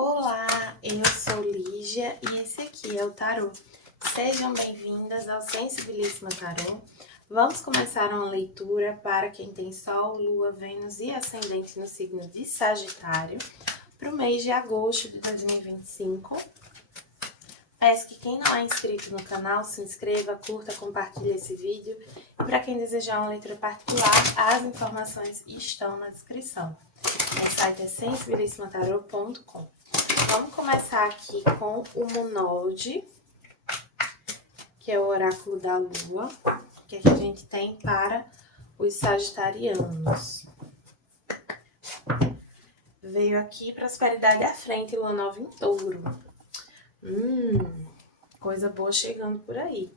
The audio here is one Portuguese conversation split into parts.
Olá, eu sou Lígia e esse aqui é o Tarô. Sejam bem-vindas ao Sensibilíssima Tarô. Vamos começar uma leitura para quem tem Sol, Lua, Vênus e Ascendente no signo de Sagitário para o mês de agosto de 2025. Peço que quem não é inscrito no canal se inscreva, curta, compartilhe esse vídeo. E para quem desejar uma leitura particular, as informações estão na descrição. O site é sensibilissimataroT.com. Vamos começar aqui com o Monode, que é o oráculo da Lua, que é que a gente tem para os sagitarianos. Veio aqui prosperidade à frente, Lua nova em Touro. Coisa boa chegando por aí.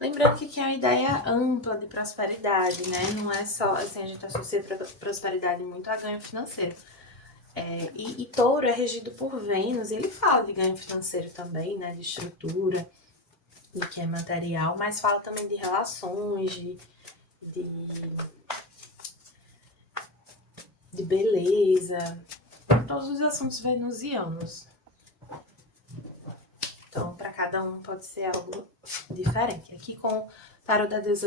Lembrando que aqui é uma ideia ampla de prosperidade, né? Não é só, assim, a gente associa prosperidade muito a ganho financeiro. E Touro é regido por Vênus, e ele fala de ganho financeiro também, né? De estrutura, de que é material, mas fala também de relações, de beleza, todos os assuntos venusianos. Então, para cada um pode ser algo diferente. Aqui com o tarô da deusa,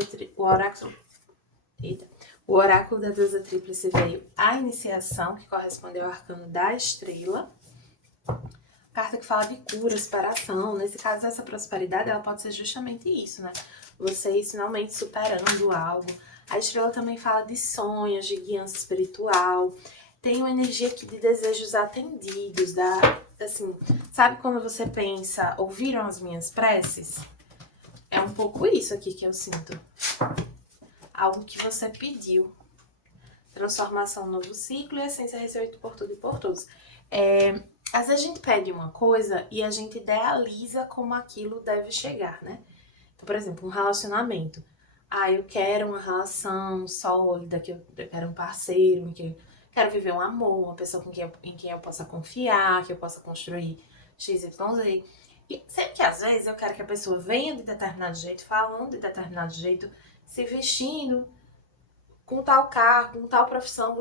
o oráculo da deusa tríplice veio a iniciação, que corresponde ao arcano da estrela. Carta que fala de cura, separação. Nesse caso, essa prosperidade, ela pode ser justamente isso, né? Vocês finalmente superando algo. A estrela também fala de sonhos, de guiança espiritual. Tem uma energia aqui de desejos atendidos, assim, sabe quando você pensa, ouviram as minhas preces? É um pouco isso aqui que eu sinto. Algo que você pediu. Transformação, novo ciclo e essência receita por tudo e por todos. Às vezes a gente pede uma coisa e a gente idealiza como aquilo deve chegar, né? Então, por exemplo, um relacionamento. Eu quero uma relação sólida, eu quero um parceiro, que quero viver um amor, uma pessoa em quem eu possa confiar, que eu possa construir XYZ. E sempre que às vezes eu quero que a pessoa venha de determinado jeito, falando de determinado jeito, se vestindo com tal cargo, com tal profissão.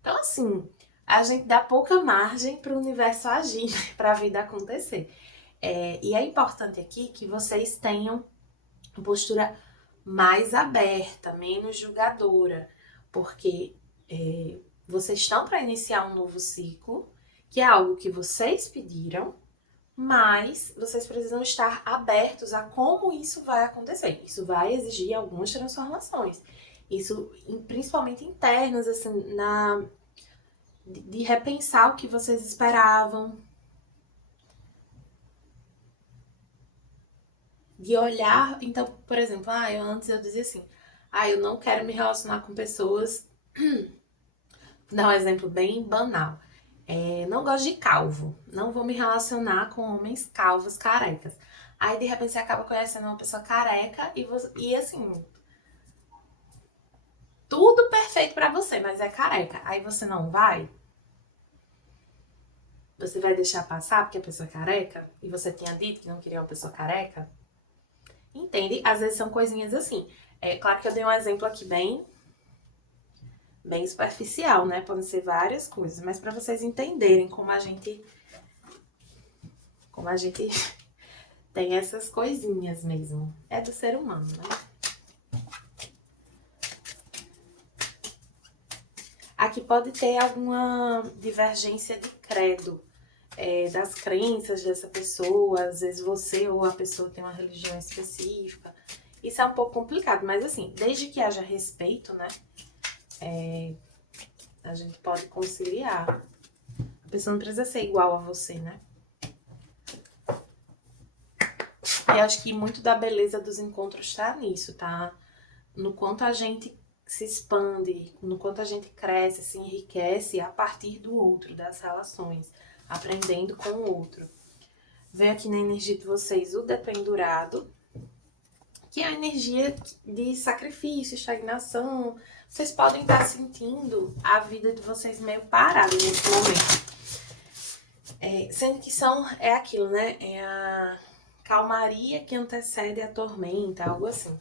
Então, assim, a gente dá pouca margem para o universo agir, para a vida acontecer. E é importante aqui que vocês tenham uma postura mais aberta, menos julgadora, porque vocês estão para iniciar um novo ciclo, que é algo que vocês pediram, mas vocês precisam estar abertos a como isso vai acontecer. Isso vai exigir algumas transformações. Isso, principalmente internas, assim, de repensar o que vocês esperavam, de olhar. Então, por exemplo, antes eu dizia assim, eu não quero me relacionar com pessoas. Dar um exemplo bem banal. Não gosto de calvo. Não vou me relacionar com homens calvos, carecas. Aí, de repente, você acaba conhecendo uma pessoa careca e assim, tudo perfeito pra você, mas é careca. Aí você não vai? Você vai deixar passar porque a pessoa é careca? E você tinha dito que não queria uma pessoa careca? Entende? Às vezes são coisinhas assim. Claro que eu dei um exemplo aqui bem superficial, né? Podem ser várias coisas, mas para vocês entenderem como a gente tem essas coisinhas mesmo. É do ser humano, né? Aqui pode ter alguma divergência de credo, das crenças dessa pessoa. Às vezes você ou a pessoa tem uma religião específica. Isso é um pouco complicado, mas assim, desde que haja respeito, né? A gente pode conciliar. A pessoa não precisa ser igual a você, né? E acho que muito da beleza dos encontros tá nisso, tá? No quanto a gente se expande, no quanto a gente cresce, se enriquece a partir do outro, das relações, aprendendo com o outro. Vem aqui na energia de vocês o dependurado, que é a energia de sacrifício, estagnação. Vocês podem estar sentindo a vida de vocês meio parada nesse momento. Sendo que é aquilo, né? É a calmaria que antecede a tormenta, algo assim.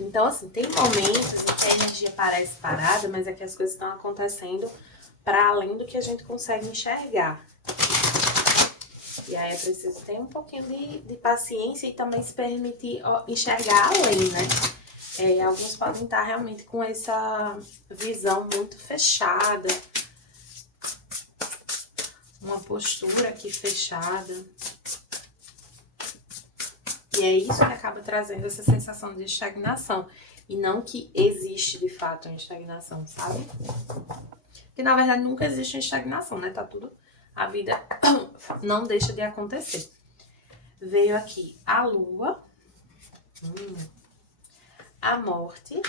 Então, assim, tem momentos em que a energia parece parada, mas é que as coisas estão acontecendo para além do que a gente consegue enxergar. E aí é preciso ter um pouquinho de paciência e também se permitir enxergar além, né? Alguns podem estar realmente com essa visão muito fechada, uma postura aqui fechada. E é isso que acaba trazendo essa sensação de estagnação. E não que existe, de fato, uma estagnação, sabe? Que, na verdade, nunca existe uma estagnação, né? Tá tudo... A vida não deixa de acontecer. Veio aqui a lua, a morte,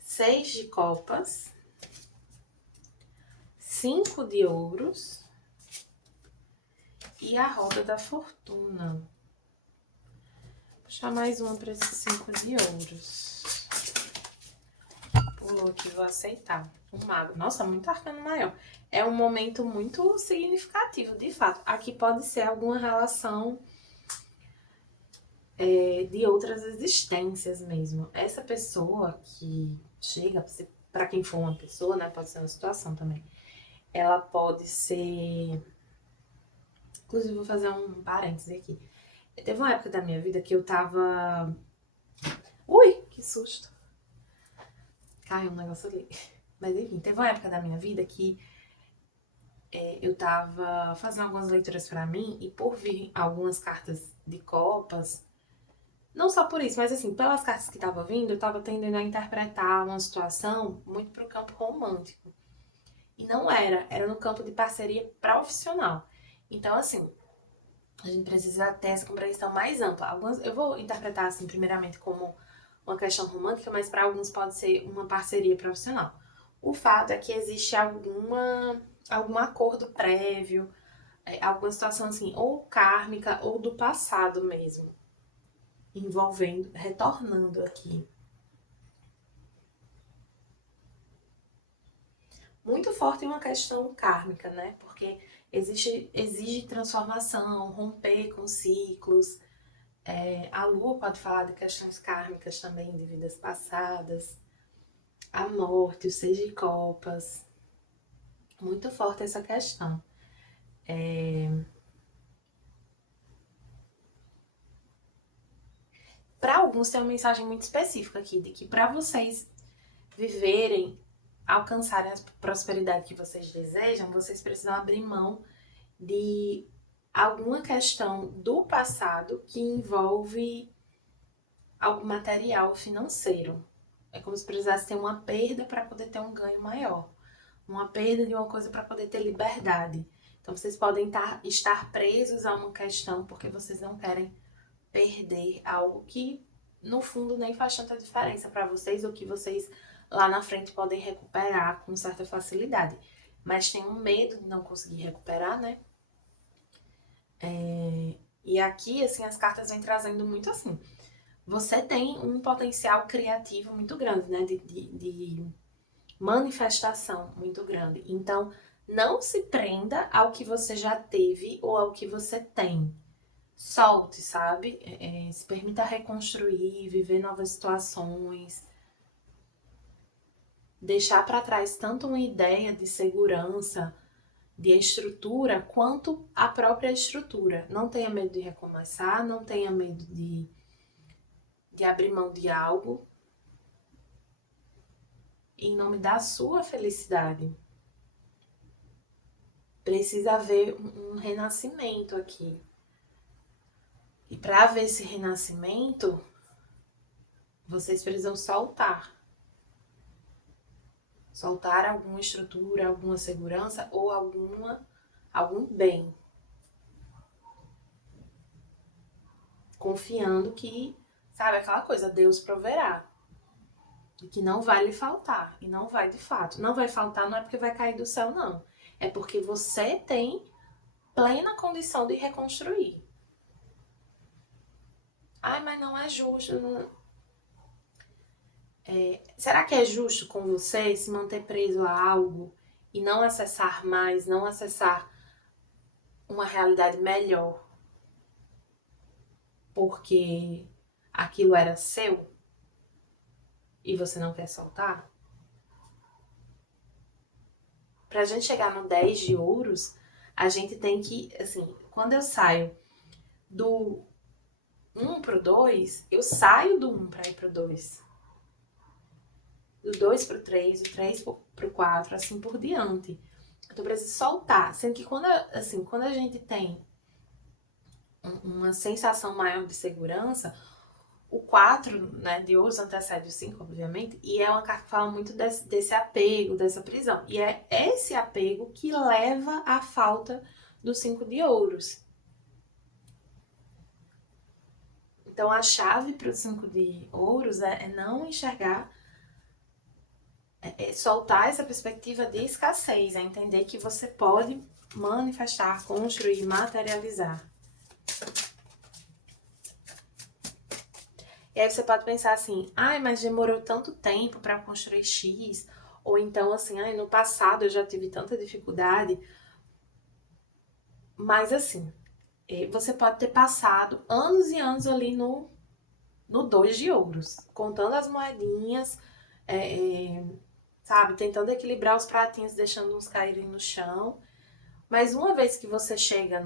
6 de copas, 5 de ouros e a roda da fortuna. Vou puxar mais uma para esses 5 de ouros. Pulou aqui, vou aceitar. Um mago. Nossa, muito arcano maior. É um momento muito significativo, de fato. Aqui pode ser alguma relação de outras existências mesmo. Essa pessoa que chega, para quem for uma pessoa, né? Pode ser uma situação também. Ela pode ser... Inclusive, vou fazer um parêntese aqui. Teve uma época da minha vida que eu tava... Ui, que susto! Caiu um negócio ali. Mas enfim, teve uma época da minha vida que eu tava fazendo algumas leituras pra mim e por vir algumas cartas de copas, não só por isso, mas assim, pelas cartas que tava vindo, eu tava tendendo a interpretar uma situação muito pro campo romântico. E não era no campo de parceria profissional. Então, assim, a gente precisa ter essa compreensão mais ampla. Eu vou interpretar, assim, primeiramente como uma questão romântica, mas para alguns pode ser uma parceria profissional. O fato é que existe algum acordo prévio, alguma situação assim, ou kármica ou do passado mesmo, envolvendo, retornando aqui. Muito forte uma questão kármica, né? Porque exige transformação, romper com ciclos. A lua pode falar de questões kármicas também, de vidas passadas. A morte, o 6 de copas. Muito forte essa questão. Para alguns tem uma mensagem muito específica aqui, de que para vocês viverem, alcançarem a prosperidade que vocês desejam, vocês precisam abrir mão de alguma questão do passado que envolve algo material financeiro. É como se precisasse ter uma perda para poder ter um ganho maior. Uma perda de uma coisa para poder ter liberdade. Então vocês podem estar presos a uma questão porque vocês não querem perder algo que no fundo nem faz tanta diferença para vocês ou que vocês lá na frente podem recuperar com certa facilidade. Mas tem um medo de não conseguir recuperar, né? E aqui, assim, as cartas vêm trazendo muito assim. Você tem um potencial criativo muito grande, né? De manifestação muito grande. Então, não se prenda ao que você já teve ou ao que você tem. Solte, sabe? Se permita reconstruir, viver novas situações. Deixar para trás tanto uma ideia de segurança, de estrutura, quanto a própria estrutura. Não tenha medo de recomeçar, não tenha medo de abrir mão de algo em nome da sua felicidade. Precisa haver um renascimento aqui. E para haver esse renascimento, vocês precisam soltar. Soltar alguma estrutura, alguma segurança ou algum bem. Confiando que, sabe, aquela coisa, Deus proverá. E que não vai lhe faltar. E não vai de fato. Não vai faltar não é porque vai cair do céu, não. É porque você tem plena condição de reconstruir. Ai, mas não é justo. Será que é justo com você se manter preso a algo e não acessar mais, não acessar uma realidade melhor? Porque aquilo era seu e você não quer soltar? Pra gente chegar no 10 de ouros, a gente tem que, assim, quando eu saio do 1 pro 2, eu saio do 1 pra ir pro 2. Do 2 pro 3, do 3 pro 4, assim por diante. Então, eu preciso soltar. Sendo que quando a gente tem uma sensação maior de segurança, o 4, né, de ouros antecede o 5, obviamente, e é uma carta que fala muito desse apego, dessa prisão. E é esse apego que leva à falta do 5 de ouros. Então, a chave para o 5 de ouros é não enxergar, é soltar essa perspectiva de escassez, é entender que você pode manifestar, construir, materializar. E aí você pode pensar assim, ai, mas demorou tanto tempo para construir X, ou então assim, ai, no passado eu já tive tanta dificuldade. Mas assim, você pode ter passado anos e anos ali no 2 de ouros, contando as moedinhas, sabe, tentando equilibrar os pratinhos, deixando uns caírem no chão. Mas uma vez que você chega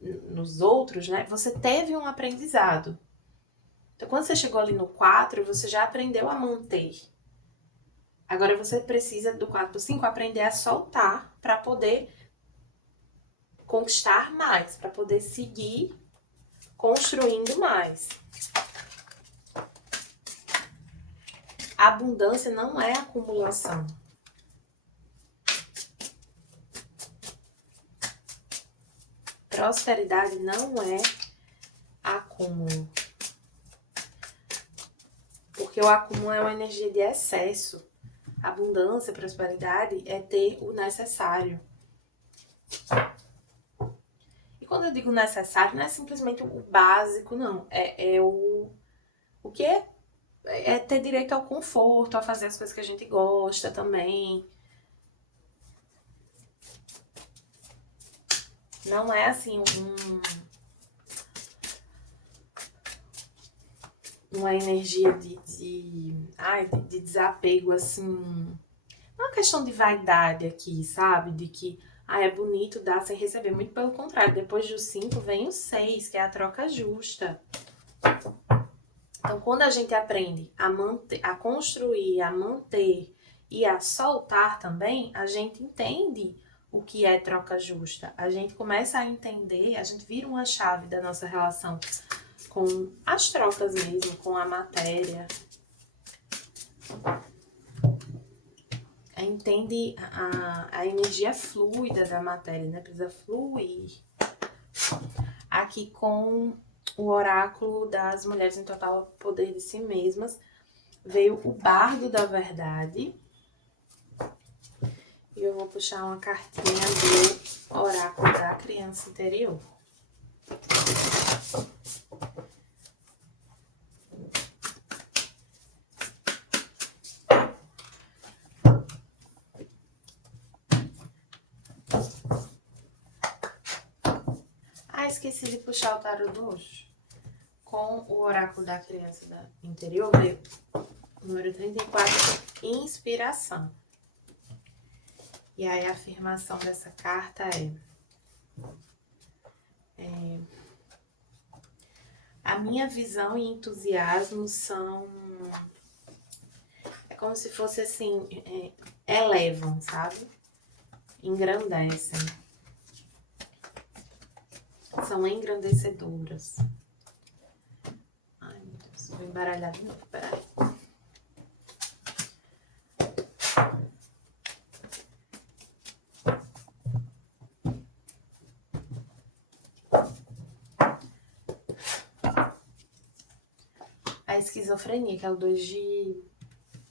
nos outros, né, você teve um aprendizado. Então, quando você chegou ali no 4, você já aprendeu a manter. Agora você precisa do 4 pro 5 aprender a soltar para poder conquistar mais, para poder seguir construindo mais. A abundância não é acumulação. Prosperidade não é acúmulo. Porque o acúmulo é uma energia de excesso. Abundância, prosperidade é ter o necessário. E quando eu digo necessário, não é simplesmente o básico, não. É o que é ter direito ao conforto, a fazer as coisas que a gente gosta também. Não é assim uma energia de desapego, assim. Não é uma questão de vaidade aqui, sabe? De que é bonito dar sem receber. Muito pelo contrário, depois do 5 vem o 6, que é a troca justa. Então, quando a gente aprende a construir, a manter e a soltar também, a gente entende o que é troca justa. A gente começa a entender, a gente vira uma chave da nossa relação com as trocas mesmo, com a matéria. Entende a energia fluida da matéria, né? Precisa fluir. Aqui com o oráculo das mulheres em total poder de si mesmas, veio o bardo da verdade. E eu vou puxar uma cartinha do oráculo da criança interior. Esqueci de puxar o tarô do Osho. Com o oráculo da criança interior, veio número 34, inspiração. E aí a afirmação dessa carta a minha visão e entusiasmo são... É como se fosse assim, elevam, sabe? Engrandecem. São engrandecedoras. Ai, meu Deus, vou embaralhar de novo, peraí. A esquizofrenia, que é o 2 de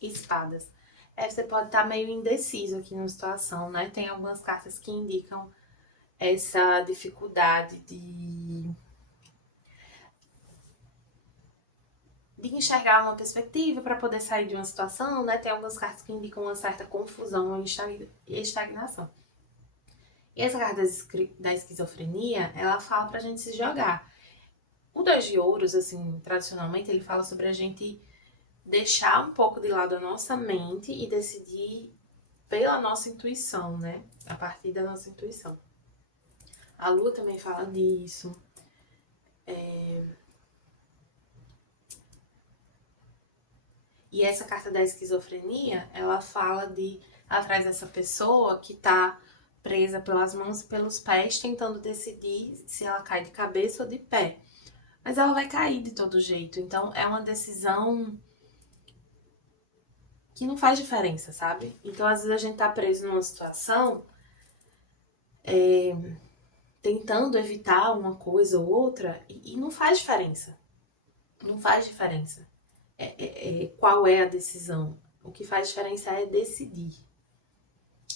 espadas. Você pode estar meio indeciso aqui na situação, né? Tem algumas cartas que indicam essa dificuldade de enxergar uma perspectiva para poder sair de uma situação, né? Tem algumas cartas que indicam uma certa confusão ou estagnação. E essa carta da esquizofrenia, ela fala pra gente se jogar. O 2 de ouros, assim, tradicionalmente, ele fala sobre a gente deixar um pouco de lado a nossa mente e decidir pela nossa intuição, né? A partir da nossa intuição. A Lua também fala disso. E essa carta da esquizofrenia, ela fala de atrás dessa pessoa que tá presa pelas mãos e pelos pés, tentando decidir se ela cai de cabeça ou de pé. Mas ela vai cair de todo jeito. Então é uma decisão que não faz diferença, sabe? Então às vezes a gente tá preso numa situação tentando evitar uma coisa ou outra e não faz diferença. Não faz diferença. Qual é a decisão? O que faz diferença é decidir.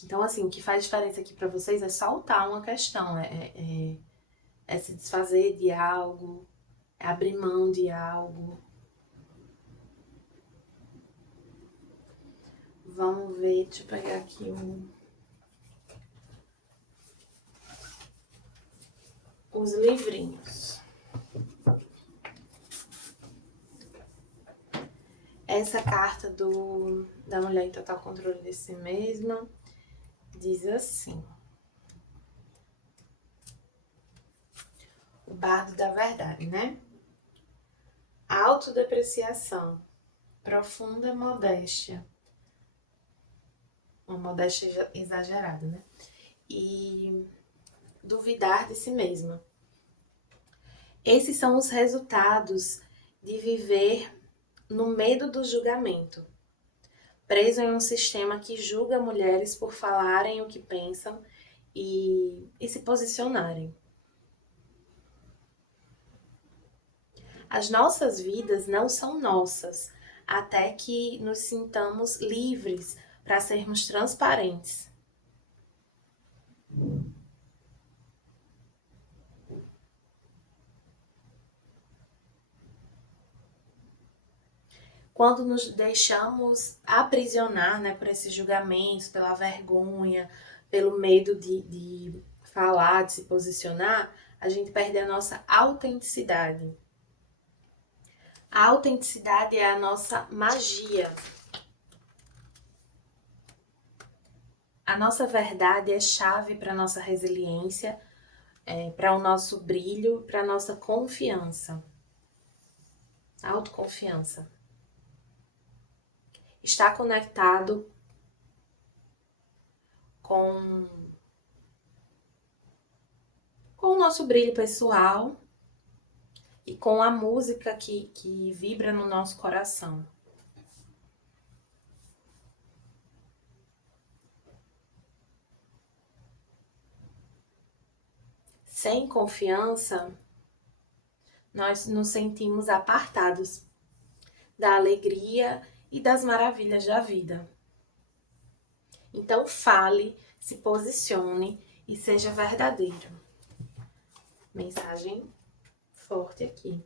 Então, assim, o que faz diferença aqui pra vocês é soltar uma questão, é se desfazer de algo, é abrir mão de algo. Vamos ver, deixa eu pegar aqui os livrinhos. Essa carta da mulher em total controle de si mesma diz assim: o bardo da verdade, né? Autodepreciação, profunda modéstia, uma modéstia exagerada, né? E duvidar de si mesma. Esses são os resultados de viver no medo do julgamento, preso em um sistema que julga mulheres por falarem o que pensam e se posicionarem. As nossas vidas não são nossas, até que nos sintamos livres para sermos transparentes. Quando nos deixamos aprisionar, né, por esses julgamentos, pela vergonha, pelo medo de falar, de se posicionar, a gente perde a nossa autenticidade. A autenticidade é a nossa magia. A nossa verdade é chave para a nossa resiliência, para o nosso brilho, para a nossa confiança. Autoconfiança. Está conectado com o nosso brilho pessoal e com a música que vibra no nosso coração. Sem confiança, nós nos sentimos apartados da alegria e das maravilhas da vida. Então fale, se posicione e seja verdadeiro. Mensagem forte aqui.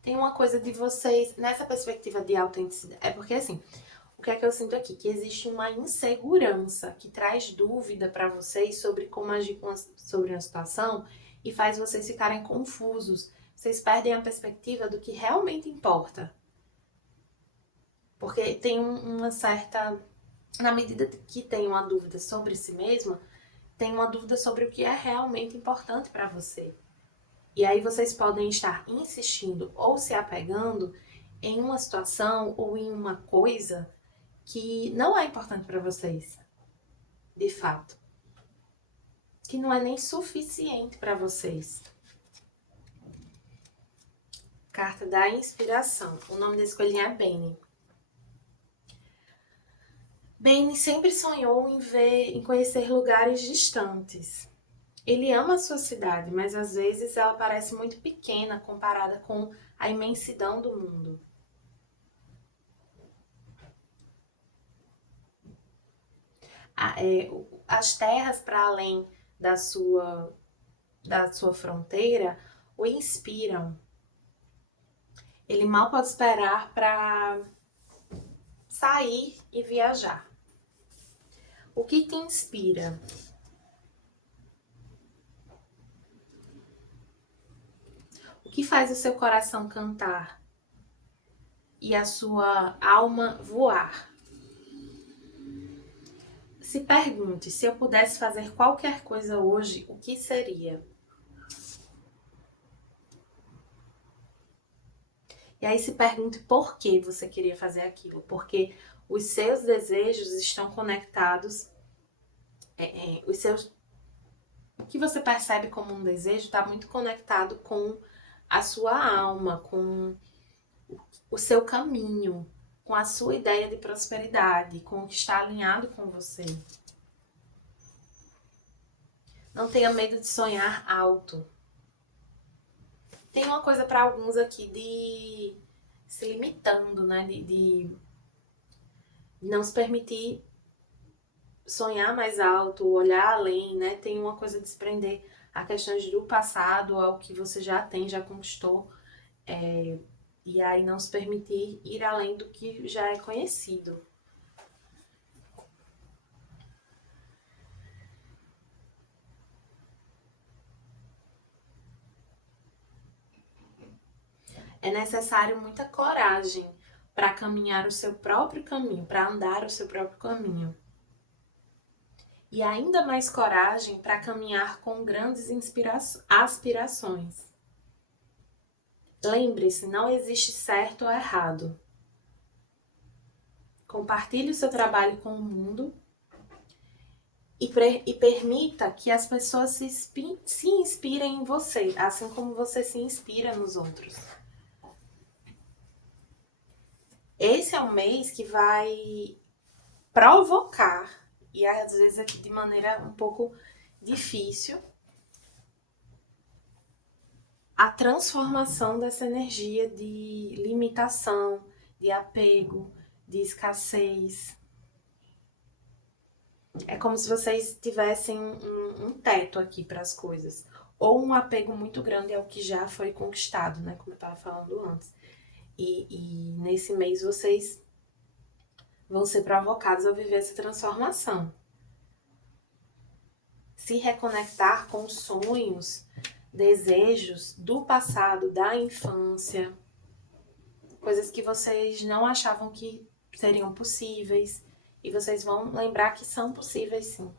Tem uma coisa de vocês, nessa perspectiva de autenticidade, é porque assim, o que é que eu sinto aqui? Que existe uma insegurança que traz dúvida para vocês sobre como agir sobre uma situação e faz vocês ficarem confusos. Vocês perdem a perspectiva do que realmente importa. Porque tem uma certa... Na medida que tem uma dúvida sobre si mesma, tem uma dúvida sobre o que é realmente importante para você. E aí vocês podem estar insistindo ou se apegando em uma situação ou em uma coisa que não é importante para vocês, de fato. Que não é nem suficiente para vocês. Carta da inspiração. O nome desse coelhinho é Benny. Benny sempre sonhou em conhecer lugares distantes. Ele ama a sua cidade, mas às vezes ela parece muito pequena comparada com a imensidão do mundo. As terras para além da sua fronteira o inspiram. Ele mal pode esperar para sair e viajar. O que te inspira? que faz o seu coração cantar e a sua alma voar? Se pergunte, se eu pudesse fazer qualquer coisa hoje, o que seria? E aí se pergunte por que você queria fazer aquilo. Porque os seus desejos estão conectados, o que você percebe como um desejo está muito conectado com a sua alma, com o seu caminho, com a sua ideia de prosperidade, com o que está alinhado com você. Não tenha medo de sonhar alto. Tem uma coisa para alguns aqui de se limitando, né? De não se permitir sonhar mais alto, olhar além, né? Tem uma coisa de se prender a questões do passado, ao que você já tem, já conquistou. E aí não se permitir ir além do que já é conhecido. É necessário muita coragem para caminhar o seu próprio caminho, para andar o seu próprio caminho. E ainda mais coragem para caminhar com grandes aspirações. Lembre-se, não existe certo ou errado. Compartilhe o seu trabalho com o mundo e permita que as pessoas se inspirem em você, assim como você se inspira nos outros. Esse é um mês que vai provocar, e às vezes aqui de maneira um pouco difícil, a transformação dessa energia de limitação, de apego, de escassez. É como se vocês tivessem um teto aqui para as coisas. Ou um apego muito grande ao que já foi conquistado, né? Como eu estava falando antes. E nesse mês vocês vão ser provocados a viver essa transformação. Se reconectar com sonhos, desejos do passado, da infância. Coisas que vocês não achavam que seriam possíveis. E vocês vão lembrar que são possíveis sim.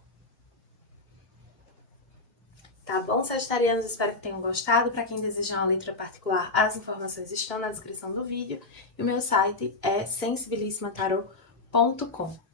Tá bom, sagitarianos? Espero que tenham gostado. Para quem deseja uma leitura particular, as informações estão na descrição do vídeo. E o meu site é sensibilissimatarot.com.